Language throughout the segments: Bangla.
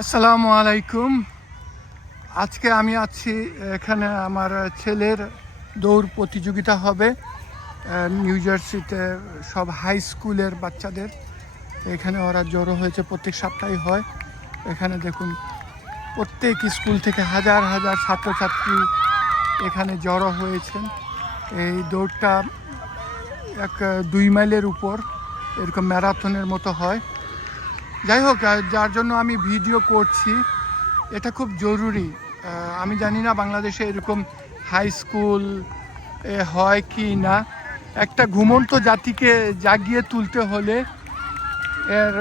আসসালামু আলাইকুম। আজকে আমি আছি এখানে, আমার ছেলের দৌড় প্রতিযোগিতা হবে নিউ জার্সিতে, সব হাই স্কুলের বাচ্চাদের। এখানে ওরা জড়ো হয়েছে, প্রত্যেক সপ্তাহে হয়। এখানে দেখুন, প্রত্যেক স্কুল থেকে হাজার হাজার ছাত্রছাত্রী এখানে জড়ো হয়েছেন। এই দৌড়টা 2 মাইলের উপর, এরকম ম্যারাথনের মতো হয়। যাই হোক, যার জন্য আমি ভিডিও করছি, এটা খুব জরুরি। আমি জানি না বাংলাদেশে এরকম হাই স্কুল হয় কি না। একটা ঘুমন্ত জাতিকে জাগিয়ে তুলতে হলে এর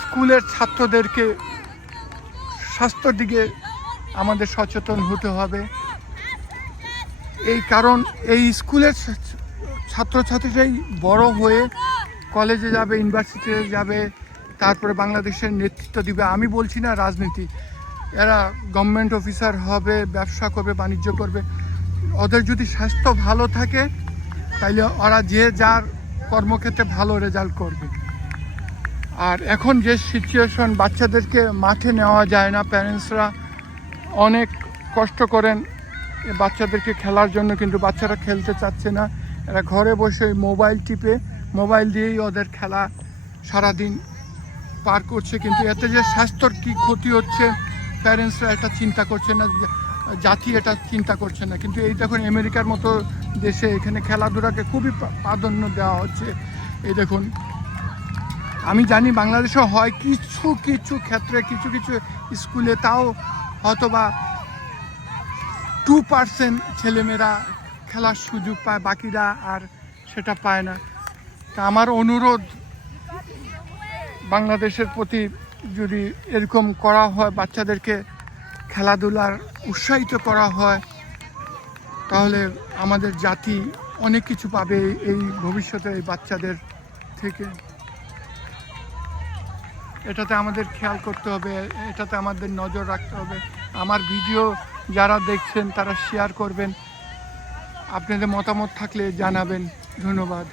স্কুলের ছাত্রদেরকে স্বাস্থ্যের দিকে আমাদের সচেতন হতে হবে। এই কারণ এই স্কুলের ছাত্রছাত্রীরাই বড় হয়ে কলেজে যাবে, ইউনিভার্সিটিতে যাবে, তারপরে বাংলাদেশের নেতৃত্ব দিবে। আমি বলছি না রাজনীতি, এরা গভর্নমেন্ট অফিসার হবে, ব্যবসা করবে, বাণিজ্য করবে। ওদের যদি স্বাস্থ্য ভালো থাকে তাইলে ওরা যে যার কর্মক্ষেত্রে ভালো রেজাল্ট করবে। আর এখন যে সিচুয়েশন, বাচ্চাদেরকে মাঠে নেওয়া যায় না, প্যারেন্টসরা অনেক কষ্ট করেন বাচ্চাদেরকে খেলার জন্য, কিন্তু বাচ্চারা খেলতে চাচ্ছে না। এরা ঘরে বসে মোবাইল টিপে, মোবাইল দিয়েই ওদের খেলা সারাদিন পার করছে। কিন্তু এতে যে স্বাস্থ্যর কী ক্ষতি হচ্ছে প্যারেন্টসরা এটা চিন্তা করছে না, জাতি এটা চিন্তা করছে না। কিন্তু এই দেখুন, আমেরিকার মতো দেশে এখানে খেলাধুলাকে খুবই প্রাধান্য দেওয়া হচ্ছে। এই দেখুন, আমি জানি বাংলাদেশে হয় কিছু কিছু ক্ষেত্রে, কিছু কিছু স্কুলে, তাও হয়তো বা 2% ছেলেমেয়েরা খেলার সুযোগ পায়, বাকিরা আর সেটা পায় না। তা আমার অনুরোধ, বাংলাদেশের প্রতি যদি এরকম করা হয়, বাচ্চাদেরকে খেলাধুলার উৎসাহিত করা হয়, তাহলে আমাদের জাতি অনেক কিছু পাবে এই ভবিষ্যতে, এই বাচ্চাদের থেকে। এটাতে আমাদের খেয়াল করতে হবে, এটাতে আমাদের নজর রাখতে হবে। আমার ভিডিও যারা দেখছেন তারা শেয়ার করবেন, আপনাদের মতামত থাকলে জানাবেন। ধন্যবাদ।